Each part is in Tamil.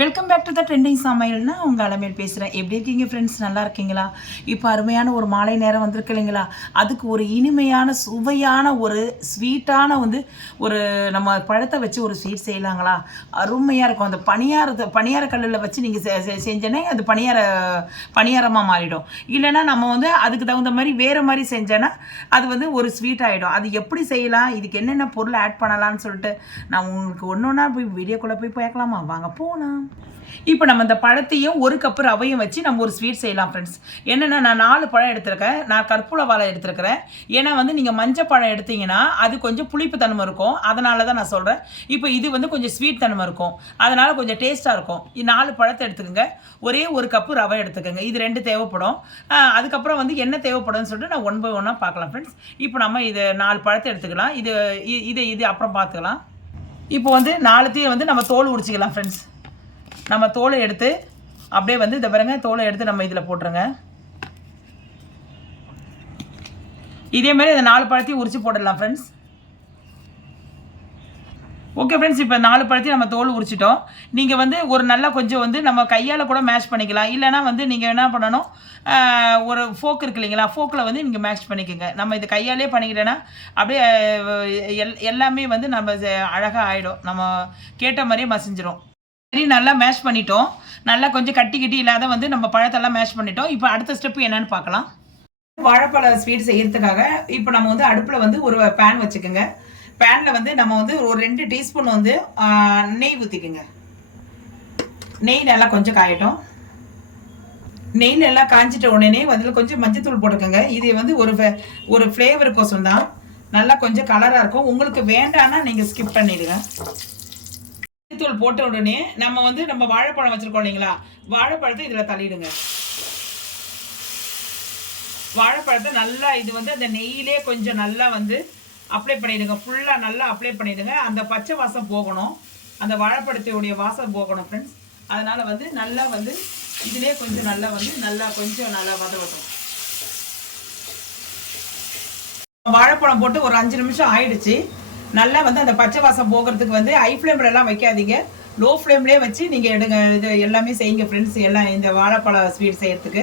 Welcome back to the trending சமையல்னா உங்கள் அலமேல் பேசுகிறேன். எப்படி இருக்கீங்க ஃப்ரெண்ட்ஸ்? நல்லா இருக்கீங்களா? இப்போ அருமையான ஒரு மாலை நேரம் வந்திருக்கு இல்லைங்களா? அதுக்கு ஒரு இனிமையான சுவையான ஒரு ஸ்வீட்டான ஒரு நம்ம பழத்தை வச்சு ஒரு ஸ்வீட் செய்யலாங்களா? அருமையாக இருக்கும். அந்த பணியார கல்லில் வச்சு நீங்கள் செஞ்சேன்னா அது பணியாரமாக மாறிடும். இல்லைன்னா நம்ம அதுக்கு தகுந்த மாதிரி வேறு மாதிரி செஞ்சேன்னா அது ஒரு ஸ்வீட் ஆகிடும். அது எப்படி செய்யலாம், இதுக்கு என்னென்ன பொருள் ஆட் பண்ணலான்னு சொல்லிட்டு நான் உங்களுக்கு ஒன்று ஒன்றா போய் வீடியோக்குள்ளே போய் பார்க்கலாமா? வாங்க போகலாம். இப்போ நம்ம இந்த பழத்தையும் ஒரு கப்பு ரவையும் வச்சு நம்ம ஒரு ஸ்வீட் செய்யலாம் ஃப்ரெண்ட்ஸ். என்னென்னா நான் 4 பழம் எடுத்திருக்கேன். நான் கற்பூர வாழை எடுத்துருக்கிறேன். ஏன்னா நீங்கள் மஞ்சள் பழம் எடுத்தீங்கன்னா அது கொஞ்சம் புளிப்பு தன்மை இருக்கும். அதனால தான் நான் சொல்கிறேன். இப்போ இது கொஞ்சம் ஸ்வீட் தன்மை இருக்கும். அதனால் கொஞ்சம் டேஸ்ட்டாக இருக்கும். 4 பழத்தை எடுத்துக்கோங்க. ஒரே ஒரு கப்பு ரவை எடுத்துக்கோங்க. இது 2 தேவைப்படும். அதுக்கப்புறம் என்ன தேவைப்படும்னு சொல்லிட்டு நான் 1 by 1 பார்க்கலாம் ஃப்ரெண்ட்ஸ். இப்போ நம்ம இது 4 பழத்தை எடுத்துக்கலாம். இது அப்புறம் பார்த்துக்கலாம். இப்போ 4த்தையும் நம்ம தோல் உரிச்சிக்கலாம் ஃப்ரெண்ட்ஸ். நம்ம தோலை எடுத்து அப்படியே இதை பாருங்க, தோலை எடுத்து நம்ம இதில் போட்டுருங்க. இதே மாதிரி இந்த 4 பழத்தையும் உரிச்சு போட்டுடலாம் ஃப்ரெண்ட்ஸ். ஓகே ஃப்ரெண்ட்ஸ், இப்போ 4 பழத்தையும் நம்ம தோல் உரிச்சிட்டோம். நீங்கள் ஒரு நல்லா கொஞ்சம் நம்ம கையால் கூட மேஷ் பண்ணிக்கலாம். இல்லைனா நீங்கள் என்ன பண்ணணும், ஒரு ஃபோக் இருக்கு இல்லைங்களா, ஃபோக்கில் நீங்கள் மேஷ் பண்ணிக்கோங்க. நம்ம இது கையாலே பண்ணிக்கிட்டேன்னா அப்படியே எல்லாமே நம்ம அழகாக ஆகிடும். நம்ம கேட்ட மாதிரியே மசிஞ்சிரும். சரி, நல்லா மேஷ் பண்ணிட்டோம். நல்லா கொஞ்சம் கட்டி இல்லாத நம்ம பழத்தெல்லாம் மேஷ் பண்ணிட்டோம். இப்போ அடுத்த ஸ்டெப்பு என்னன்னு பார்க்கலாம். வாழைப்பழ ஸ்வீட் செய்யறதுக்காக இப்போ நம்ம அடுப்பில் ஒரு பேன் வச்சுக்கோங்க. பேனில் நம்ம ஒரு 2 டீஸ்பூன் நெய் ஊற்றிக்குங்க. நெய் நல்லா கொஞ்சம் காயட்டும். நெய் நல்லா காஞ்சிட்ட உடனே அதில் கொஞ்சம் மஞ்சத்தூள் போட்டுக்கோங்க. இது ஒரு ஃப்ளேவருக்கோசம் தான். நல்லா கொஞ்சம் கலராக இருக்கும். உங்களுக்கு வேண்டான்னா நீங்கள் ஸ்கிப் பண்ணிடுங்க. தூள் போட்ட உடனே நம்ம வாழைப்பழம் வச்சிருக்கோம் இல்லைங்களா, வாழைப்பழத்தை இதில் தள்ளிடுங்க. வாழைப்பழத்தை நல்லா இது அந்த நெய்யிலே கொஞ்சம் நல்லா அப்ளை பண்ணிடுங்க. ஃபுல்லாக நல்லா அப்ளை பண்ணிடுங்க. அந்த பச்சை வாசம் போகணும், அந்த வாழைப்பழத்தையுடைய வாசம் போகணும் ஃப்ரெண்ட்ஸ். அதனால் நல்லா இதிலே கொஞ்சம் நல்லா நல்லா கொஞ்சம் நல்லா வதவட்டும். வாழைப்பழம் போட்டு ஒரு 5 நிமிஷம் ஆயிடுச்சு. நல்லா அந்த பச்சை வாசம் போகிறதுக்கு ஹை ஃப்ளேம்லலாம் வைக்காதீங்க, லோ ஃப்ளேம்லேயே வச்சு நீங்கள் எடுங்க. இது எல்லாமே செய்யுங்க ஃப்ரெண்ட்ஸ். எல்லாம் இந்த வாழைப்பழ ஸ்வீட் செய்யறதுக்கு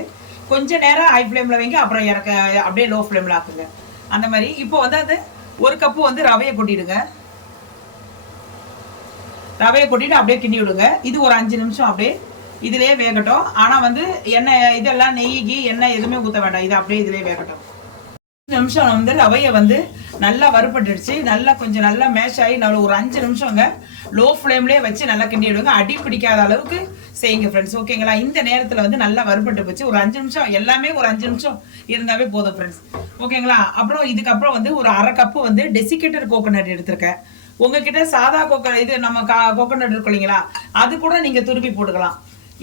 கொஞ்சம் நேரம் ஹை ஃப்ளேமில் வைங்க, அப்புறம் அப்படியே லோ ஃப்ளேமில் ஆக்குங்க. அந்த மாதிரி இப்போ அது 1 கப்பு ரவையை கொட்டிடுங்க. ரவையை கொட்டிட்டு அப்படியே கிண்டி விடுங்க. இது ஒரு 5 நிமிஷம் அப்படியே இதிலே வேகட்டும். ஆனால் எண்ணெய் இதெல்லாம் எண்ணெய் எதுவுமே ஊற்ற வேண்டாம். இது அப்படியே இதிலே வேகட்டும். நிமிஷம் ரவையை நல்லா வறுபட்டுடுச்சு. நல்லா கொஞ்சம் நல்லா மேஷ் ஆகி ஒரு 5 நிமிஷங்க லோ ஃப்ளேம்லேயே வச்சு நல்லா கிண்டி விடுங்க. அடி பிடிக்காத அளவுக்கு செய்யுங்க ஃப்ரெண்ட்ஸ். ஓகேங்களா? இந்த நேரத்தில் நல்லா வறுபட்டு போச்சு. ஒரு 5 நிமிஷம், எல்லாமே ஒரு 5 நிமிஷம் இருந்தாவே போதும் ஃப்ரெண்ட்ஸ். ஓகேங்களா? அப்புறம் இதுக்கப்புறம் ஒரு 1/2 கப்பு டெசிகேட்டட் கோகோனட் எடுத்திருக்கேன். உங்ககிட்ட சாதா இது நம்ம கோகோனட் இருக்கும் இல்லைங்களா, அது கூட நீங்கள் துருவி போட்டுக்கலாம்.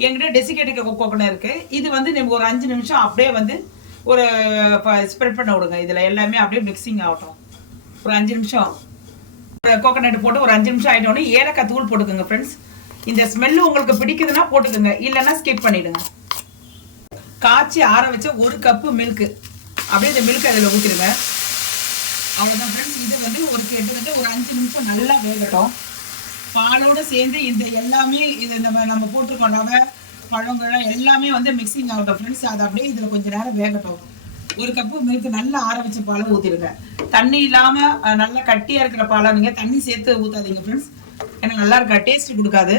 என்கிட்ட டெசிகேட்டட் கோகோனட் இருக்குது. இது நீங்கள் ஒரு 5 நிமிஷம் அப்படியே ஒரு ஸ்ப்ரெட் பண்ண விடுங்க. இதில் எல்லாமே அப்படியே மிக்சிங் ஆகட்டும். ஒரு 5 நிமிஷம் கோகோனட் போட்டு ஒரு 5 நிமிஷம் ஆகிட்டோன்னே ஏலக்காய் தூள் போட்டுக்கோங்க ஃப்ரெண்ட்ஸ். இந்த ஸ்மெல்லு உங்களுக்கு பிடிக்குதுன்னா போட்டுக்கோங்க, இல்லைன்னா ஸ்கிப் பண்ணிவிடுங்க. காய்ச்சி ஆற வச்ச 1 கப்பு மில்க்கு அப்படியே இந்த மில்க் அதில் ஊற்றிடுங்க. அவ்வளோதான் ஃப்ரெண்ட்ஸ். இது ஒரு கிட்டத்தட்ட ஒரு 5 நிமிஷம் நல்லா வேகட்டும். பாலோடு சேர்ந்து இந்த எல்லாமே இது நம்ம போட்டிருக்கோம். ரவை, பழங்கள் எல்லாமே மிக்சிங் ஆகட்டும் ஃப்ரெண்ட்ஸ். அது அப்படியே இதில் கொஞ்சம் நேரம் வேகட்டும். 1 கப்பு மில்க் நல்லா ஆற வச்ச பாலை ஊற்றிடுங்க. தண்ணி இல்லாமல் நல்லா கட்டியாக இருக்கிற பாலை நீங்கள் தண்ணி சேர்த்து ஊற்றாதீங்க ஃப்ரெண்ட்ஸ். ஏன்னா நல்லா இருக்கா, டேஸ்ட் கொடுக்காது.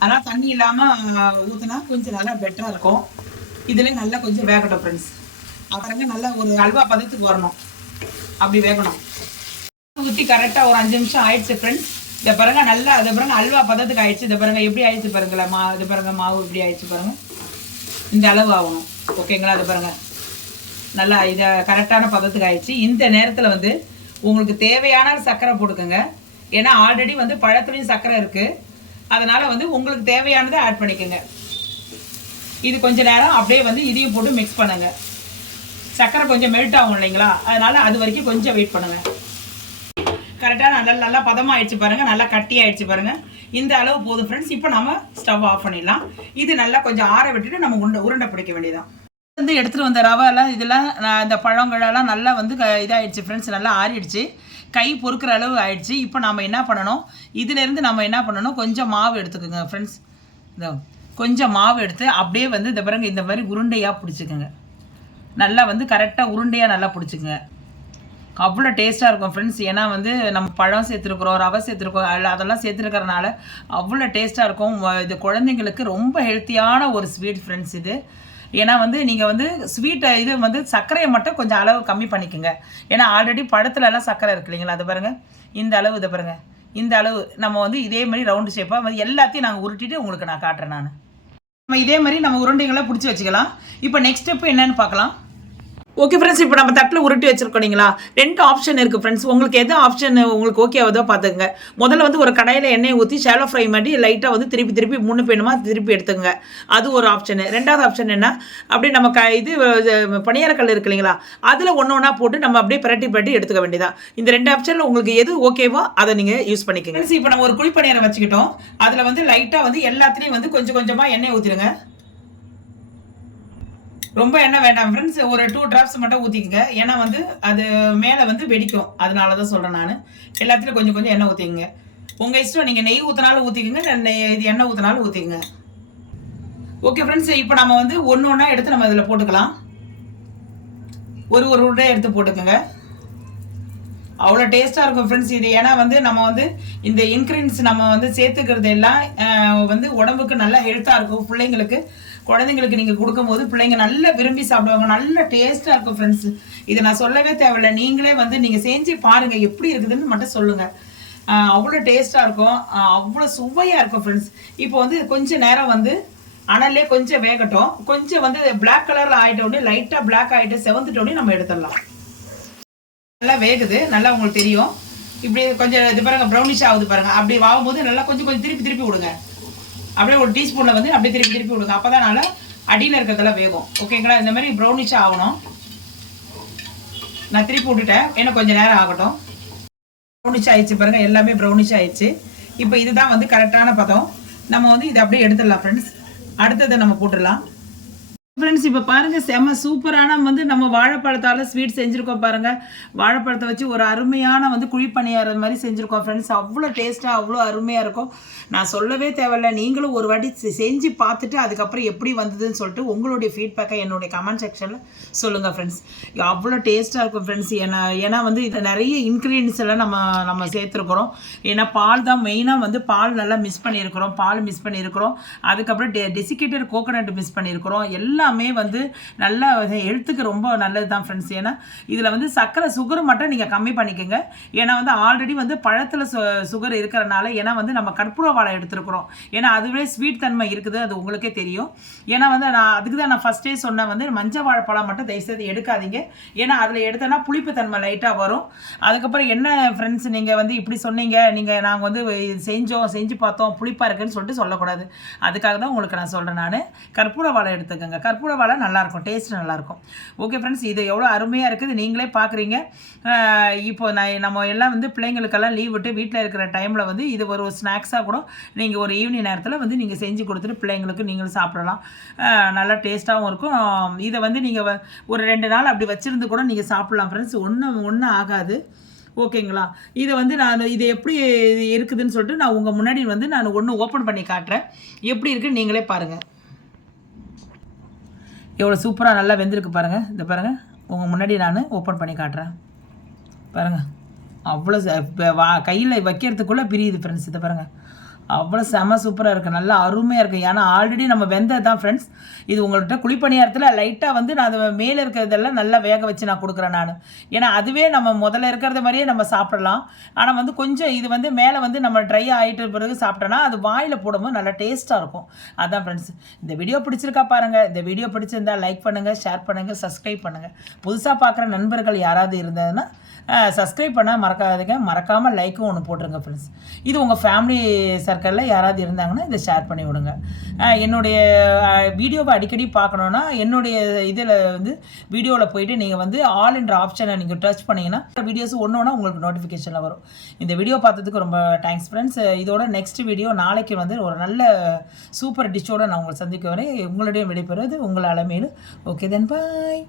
அதனால் தண்ணி இல்லாமல் ஊற்றினா கொஞ்சம் நல்லா பெட்டராக இருக்கும். இதுலேயும் நல்லா கொஞ்சம் வேகட்டும் ஃப்ரெண்ட்ஸ். அப்புறங்க நல்லா ஒரு அல்வா பதத்துக்கு வரணும், அப்படி வேகணும். ஊற்றி கரெக்டாக ஒரு 5 நிமிஷம் ஆயிடுச்சு ஃப்ரெண்ட்ஸ். இதை பாருங்க, நல்லா அதை பாருங்க அல்வா பதத்துக்கு ஆயிடுச்சு. இதை பாருங்க எப்படி ஆயிடுச்சு பாருங்களேன். இது பாருங்க, மாவு எப்படி ஆயிடுச்சு பாருங்க. இந்த அளவு ஆகணும். ஓகேங்களா? அது பாருங்க நல்லா இதை கரெக்டான பதத்துக்கு ஆயிடுச்சு. இந்த நேரத்தில் உங்களுக்கு தேவையான சர்க்கரை போட்டுக்கோங்க. ஏன்னா ஆல்ரெடி பழத்துலையும் சர்க்கரை இருக்குது. அதனால் உங்களுக்கு தேவையானதை ஆட் பண்ணிக்கோங்க. இது கொஞ்சம் நேரம் அப்படியே இதையும் போட்டு மிக்ஸ் பண்ணுங்க. சர்க்கரை கொஞ்சம் மெல்ட் ஆகும் இல்லைங்களா, அதனால் அது வரைக்கும் கொஞ்சம் வெயிட் பண்ணுங்கள். கரெக்டாக நல்லா பதமாக ஆயிடுச்சு பாருங்கள், நல்லா கட்டி ஆயிடுச்சு பாருங்கள். இந்த அளவு போதும் ஃப்ரெண்ட்ஸ். இப்போ நம்ம ஸ்டவ் ஆஃப் பண்ணிடலாம். இது நல்லா கொஞ்சம் ஆற விட்டுட்டு நம்ம உருண்டை பிடிக்க வேண்டியதான். எடுத்துகிட்டு வந்த ரவைலாம் இதெல்லாம் இந்த பழங்களெல்லாம் நல்லா இதாகிடுச்சு ஃப்ரெண்ட்ஸ். நல்லா ஆறிடுச்சு. கை பொறுக்கிற அளவு ஆயிடுச்சு. இப்போ நம்ம என்ன பண்ணணும், இதிலேருந்து நம்ம என்ன பண்ணணும், கொஞ்சம் மாவு எடுத்துக்கோங்க ஃப்ரெண்ட்ஸ். இதோ கொஞ்சம் மாவு எடுத்து அப்படியே வந்து இந்த பாருங்க இந்த மாதிரி உருண்டையாக பிடிச்சிக்கோங்க. நல்லா வந்து கரெக்டாக உருண்டையாக நல்லா பிடிச்சிக்கோங்க. அவ்வளோ டேஸ்ட்டாக இருக்கும் ஃப்ரெண்ட்ஸ். ஏன்னா வந்து நம்ம பழம் சேர்த்துருக்குறோம், ரவை சேர்த்துருக்கோம், அதெல்லாம் சேர்த்துருக்கறனால அவ்வளோ டேஸ்ட்டாக இருக்கும். இது குழந்தைங்களுக்கு ரொம்ப ஹெல்த்தியான ஒரு ஸ்வீட் ஃப்ரெண்ட்ஸ் இது. ஏன்னா வந்து நீங்கள் வந்து ஸ்வீட்டை இது வந்து சர்க்கரையை மட்டும் கொஞ்சம் அளவு கம்மி பண்ணிக்கோங்க. ஏன்னா ஆல்ரெடி பழத்துலலாம் சர்க்கரை இருக்கு இல்லைங்களா, அது பாருங்கள் இந்த அளவு, இதை பாருங்கள் இந்த அளவு. நம்ம வந்து இதே மாதிரி ரவுண்டு ஷேப்பாக வந்து எல்லாத்தையும் நாங்கள் உருட்டிட்டு உங்களுக்கு நான் காட்டுறேன். நம்ம இதே மாதிரி நம்ம உருண்டைகளை பிடிச்சி வச்சுக்கலாம். இப்போ நெக்ஸ்ட் ஸ்டெப் என்னன்னு பார்க்கலாம். ஓகே ஃப்ரெண்ட்ஸ், இப்போ நம்ம தட்டில் உருட்டி வச்சுருக்கோங்களா, 2 ஆப்ஷன் இருக்குது ஃப்ரெண்ட்ஸ். உங்களுக்கு எது ஆப்ஷன் உங்களுக்கு ஓகே ஆகுதோ பார்த்துக்குங்க. முதல்ல வந்து ஒரு கடாயில் எண்ணெயை ஊற்றி ஷாலோ ஃப்ரை பண்ணி லைட்டாக வந்து திருப்பி முன்னு வேணுமா திருப்பி எடுத்துங்க. அது ஒரு ஆப்ஷனு. 2வது ஆப்ஷன் என்ன, அப்படியே நம்ம இது பணியாரக்கல் இருக்கு இல்லைங்களா, அதில் ஒன்றா போட்டு நம்ம அப்படியே பிரட்டி எடுத்துக்க வேண்டியதான். இந்த 2 ஆப்ஷனில் உங்களுக்கு எது ஓகேவோ அதை நீங்கள் யூஸ் பண்ணிக்கோங்க. இப்போ நம்ம ஒரு குழி பணியாரம் வச்சுக்கிட்டோம். அதில் வந்து லைட்டாக வந்து எல்லாத்துலேயும் வந்து கொஞ்சமாக எண்ணெய் ஊற்றிடுங்க. ரொம்ப எண்ணெய் வேண்டாம் ஃப்ரெண்ட்ஸ், ஒரு 2 drops மட்டும் ஊற்றிக்கங்க. ஏன்னா வந்து அது மேலே வந்து வெடிக்கும், அதனால தான் சொல்கிறேன் நான். எல்லாத்துலையும் கொஞ்சம் எண்ணெய் ஊற்றிக்கங்க. உங்கள் இஷ்டம், நீங்கள் நெய் ஊற்றினாலும் ஊற்றிக்கங்க, இது எண்ணெய் ஊற்றினாலும் ஊற்றிக்கங்க. ஓகே ஃப்ரெண்ட்ஸ், இப்போ நம்ம வந்து ஒன்றா எடுத்து நம்ம இதில் போட்டுக்கலாம். ஒரு உருண்டை எடுத்து போட்டுக்கோங்க. அவ்வளோ டேஸ்ட்டாக இருக்கும் ஃப்ரெண்ட்ஸ் இது. ஏன்னா வந்து நம்ம வந்து இந்த இன்க்ரீடியன்ஸ் நம்ம வந்து சேர்த்துக்கிறது எல்லாம் வந்து உடம்புக்கு நல்லா ஹெல்த்தாக இருக்கும். பிள்ளைங்களுக்கு குழந்தைங்களுக்கு நீங்கள் கொடுக்கும்போது பிள்ளைங்க நல்லா விரும்பி சாப்பிடுவாங்க. நல்ல டேஸ்ட்டாக இருக்கும் ஃப்ரெண்ட்ஸ். இதை நான் சொல்லவே தேவையில்லை, நீங்களே வந்து நீங்கள் செஞ்சு பாருங்கள் எப்படி இருக்குதுன்னு மட்டும் சொல்லுங்கள். அவ்வளோ டேஸ்ட்டாக இருக்கும், அவ்வளோ சுவையாக இருக்கும் ஃப்ரெண்ட்ஸ். இப்போ வந்து கொஞ்சம் நேரம் வந்து அனல்லே கொஞ்சம் வேகட்டும். கொஞ்சம் வந்து பிளாக் கலரில் ஆகிட்டோடனே, லைட்டாக பிளாக் ஆகிட்டு செவந்துட்டோடனே நம்ம எடுத்துடலாம். நல்லா வேகுது, நல்லா உங்களுக்கு தெரியும். இப்படி கொஞ்சம் இது பாருங்கள் ப்ரௌனிஷ் ஆகுது பாருங்கள். அப்படி ஆகும்போது நல்லா கொஞ்சம் திருப்பி விடுங்க. அப்படியே ஒரு டீஸ்பூனில் வந்து அப்படியே திருப்பி விடுங்க. அப்போ தான் நல்லா அடியில் இருக்கிறதெல்லாம் வேகும். ஓகேங்களா, இந்த மாதிரி ப்ரௌனிஷாக ஆகணும். நான் திருப்பி விட்டுட்டேன், ஏன்னா கொஞ்சம் நேரம் ஆகட்டும். ப்ரௌனிஷ் ஆயிடுச்சு பாருங்கள், எல்லாமே ப்ரௌனிஷ் ஆயிடுச்சு. இப்போ இதுதான் வந்து கரெக்டான பதம். நம்ம வந்து இதை அப்படியே எடுத்துடலாம் ஃப்ரெண்ட்ஸ். அடுத்ததை நம்ம போட்டுடலாம் ஃப்ரெண்ட்ஸ். இப்போ பாருங்கள், செம்ம சூப்பரான வந்து நம்ம வாழைப்பழத்தால் ஸ்வீட் செஞ்சுருக்கோம் பாருங்கள். வாழைப்பழத்தை வச்சு ஒரு அருமையான வந்து குழிப்பணியாரம் மாதிரி செஞ்சுருக்கோம் ஃப்ரெண்ட்ஸ். அவ்வளோ டேஸ்ட்டாக அவ்வளோ அருமையாக இருக்கும். நான் சொல்லவே தேவையில்லை, நீங்களும் ஒரு வாட்டி செஞ்சு பார்த்துட்டு அதுக்கப்புறம் எப்படி வந்ததுன்னு சொல்லிட்டு உங்களுடைய ஃபீட்பேக்கை என்னுடைய கமெண்ட் செக்ஷனில் சொல்லுங்கள் ஃப்ரெண்ட்ஸ். அவ்வளோ டேஸ்ட்டாக இருக்கும் ஃப்ரெண்ட்ஸ். ஏன்னா வந்து இது நிறைய இன்க்ரீடியன்ஸ் எல்லாம் நம்ம சேர்த்துருக்குறோம். ஏன்னா பால் தான் மெயினாக வந்து பால் நல்லா மிஸ் பண்ணியிருக்கிறோம். அதுக்கப்புறம் டெசிகேட்டட் கோகோனட் மிஸ் பண்ணியிருக்கிறோம். எல்லாமே வந்து நல்ல ஹெல்த்துக்கு ரொம்ப நல்லது தான் ஃப்ரெண்ட்ஸ். ஏன்னா இதில் வந்து சர்க்கரை சுகர் மட்டும் நீங்கள் கம்மி பண்ணிக்கோங்க. ஏன்னா வந்து ஆல்ரெடி வந்து பழத்தில் சுகர் இருக்கிறனால, ஏன்னா வந்து நம்ம கற்பூர வாழை எடுத்துருக்குறோம். ஏன்னா அதுவே ஸ்வீட் தன்மை இருக்குது, அது உங்களுக்கே தெரியும். ஏன்னா வந்து அதுக்கு தான் நான் ஃபஸ்ட்டே சொன்னேன் வந்து மஞ்சள் வாழைப்பழம் மட்டும் தயவுசெய்து எடுக்காதீங்க. ஏன்னா அதில் எடுத்தோன்னா புளிப்பு தன்மை லைட்டாக வரும். அதுக்கப்புறம் என்ன ஃப்ரெண்ட்ஸ், நீங்கள் வந்து இப்படி சொன்னீங்க, நாங்கள் வந்து செஞ்சு பார்த்தோம் புளிப்பாக இருக்குன்னு சொல்லிட்டு சொல்லக்கூடாது. அதுக்காக தான் உங்களுக்கு நான் சொல்கிறேன். நான் கற்பூர வாழை எடுத்துக்கோங்க. கற்பூர வாழை நல்லாயிருக்கும், டேஸ்ட் நல்லாயிருக்கும். ஓகே ஃப்ரெண்ட்ஸ், இது எவ்வளோ அருமையாக இருக்குது நீங்களே பார்க்குறீங்க. இப்போ நம்ம எல்லாம் வந்து பிள்ளைங்களுக்கெல்லாம் லீவ் விட்டு வீட்டில் இருக்கிற டைமில் வந்து இது ஒரு ஸ்நாக்ஸாக கூட நீங்கள் ஒரு ஈவினிங் நேரத்தில் வந்து நீங்கள் செஞ்சு கொடுத்துட்டு பிள்ளைங்களுக்கு நீங்களும் சாப்பிடலாம். நல்லா டேஸ்ட்டாகவும் இருக்கும். இதை வந்து நீங்கள் ஒரு 2 நாள் அப்படி வச்சுருந்து கூட நீங்கள் சாப்பிட்லாம் ஃப்ரெண்ட்ஸ். ஒன்றும் ஆகாது. ஓகேங்களா, இதை வந்து நான் இது எப்படி இருக்குதுன்னு சொல்லிட்டு நான் உங்கள் முன்னாடி வந்து நான் ஒன்று ஓப்பன் பண்ணி காட்டுறேன். எப்படி இருக்குன்னு நீங்களே பாருங்கள். எவ்வளோ சூப்பராக நல்லா வெந்திருக்கு பாருங்கள். இந்த பாருங்கள், உங்கள் முன்னாடி நான் ஓப்பன் பண்ணி காட்டுறேன் பாருங்கள். அவ்வளோ கையில் வைக்கிறதுக்குள்ளே பிரியுது ஃப்ரெண்ட்ஸ். இதை பாருங்கள், அவ்வளோ செம சூப்பராக இருக்குது, நல்லா அருமையாக இருக்குது. ஏன்னா ஆல்ரெடி நம்ம வெந்தது தான் ஃப்ரெண்ட்ஸ். இது உங்கள்கிட்ட குழிப்பணியாரத்தில் லைட்டாக வந்து நான் அதை மேலே இருக்கிறதெல்லாம் நல்லா வேக வச்சு நான் கொடுக்குறேன் நான். ஏன்னா அதுவே நம்ம முதல்ல இருக்கிறத மாதிரியே நம்ம சாப்பிடலாம். ஆனால் வந்து கொஞ்சம் இது வந்து மேலே வந்து நம்ம ட்ரை ஆகிட்ட பிறகு சாப்பிட்டோன்னா அது வாயில் போடும்போது நல்லா டேஸ்ட்டாக இருக்கும். அதான் ஃப்ரெண்ட்ஸ், இந்த வீடியோ பிடிச்சிருக்கா பாருங்கள். இந்த வீடியோ பிடிச்சிருந்தால் லைக் பண்ணுங்கள், ஷேர் பண்ணுங்கள், சப்ஸ்கிரைப் பண்ணுங்கள். புதுசாக பார்க்குற நண்பர்கள் யாராவது இருந்ததுன்னா சப்ஸ்கிரைப் பண்ண மறக்காதீங்க. மறக்காமல் லைக்கும் ஒன்று போட்டுருங்க ஃப்ரெண்ட்ஸ். இது உங்கள் ஃபேமிலி சர்க்கிளில் யாராவது இருந்தாங்கன்னா இதை ஷேர் பண்ணி விடுங்க. என்னுடைய வீடியோவை அடிக்கடி பார்க்கணுன்னா என்னுடைய இதில் வந்து வீடியோவில் போயிட்டு நீங்கள் வந்து ஆல் என்ற ஆப்ஷனை நீங்கள் டச் பண்ணிங்கன்னா வீடியோஸ் ஒன்று உங்களுக்கு நோட்டிஃபிகேஷனில் வரும். இந்த வீடியோ பார்த்ததுக்கு ரொம்ப தேங்க்ஸ் ஃப்ரெண்ட்ஸ். இதோட நெக்ஸ்ட் வீடியோ நாளைக்கு வந்து ஒரு நல்ல சூப்பர் டிஷ்ஷோடு நான் உங்களை சந்திக்க வரேன். உங்களுடைய விடைபெறுவது உங்கள் அலமேலு. ஓகே தென் பாய்.